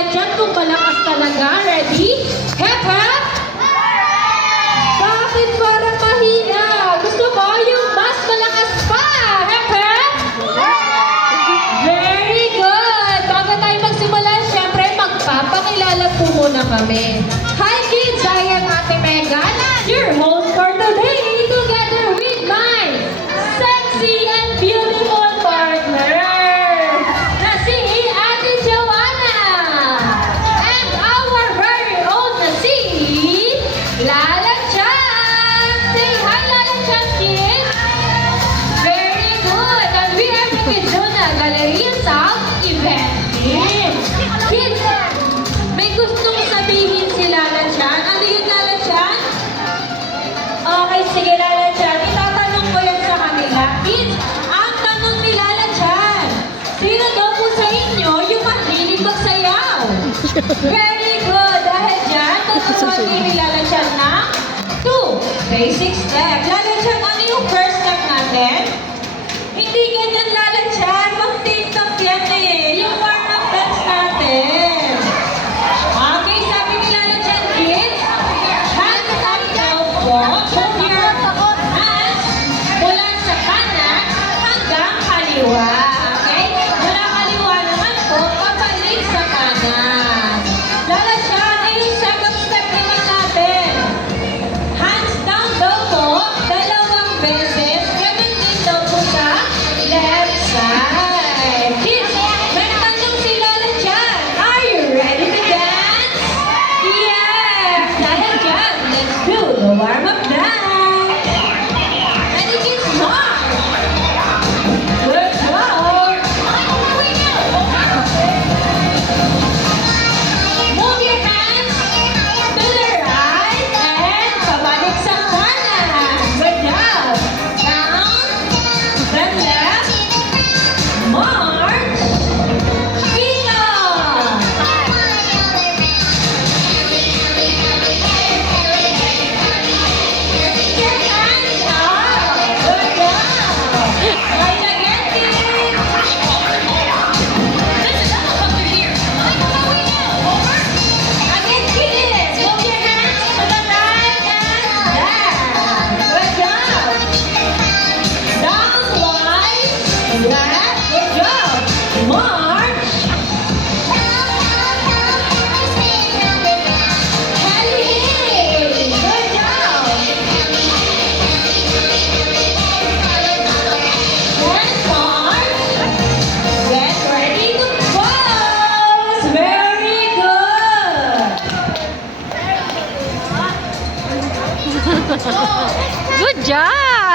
Lala dyan kung malakas talaga. Ready? Hep, hep! Bakit parang mahina? Gusto ko yung mas malakas pa! Hep, hep! Very good! Bago tayo magsimula, syempre magpapakilala po muna kami. Hi kids! I am Ate Megan, your host for today, together with my sexy and beautiful partner, na si Ate Joanna, and our very own na si Lala Chan. Say hi, Lala Chan, kids! Very good! And we are the Kizuna Galleria South event team. Kids, may gustong sabihin si Lala Chan. Ano yun, Lala Chan? Okay, sige, Lala Chan. Itatanong ko yan sa kanila. Kids, ang tanong ni Lala Chan, sino daw po sa inyo yung mahilig magsayaw? Very good. Dahil dyan, tuturuan ni Lala Chan na 2 basic steps. Lala Chan, ano yung first step natin? Hindi ganyan, Lala Chan. Mag-tiktok yan eh. Yung warm-up dance natin. Okay, sabi ni Lala Chan, kids, hands up daw po. Hold your hands mula sa kanan hanggang kaliwa. Okay? Mula kaliwa naman po, pabalik sa kanan. Lala Chan, ay yung second step naman natin. Hands down daw po, 2 beses. Ganun din daw po sa left side. Kids, may tanong si Lala Chan. Are you ready to dance? Yes! Dahil dyan, let's do the warm-up dance. Ready, kids? March! Good job! Move your hands to the right and pabalik sa kanan. Good job! Down, then left, march, bingo! Your hands up! Good job! Right again, kids! Again, kids! Move your hands to the right and left. Good job! Down, wide, left. Good job! March! Heavy hitting! Good job! Then march! Get ready to pose! Very good! Good job!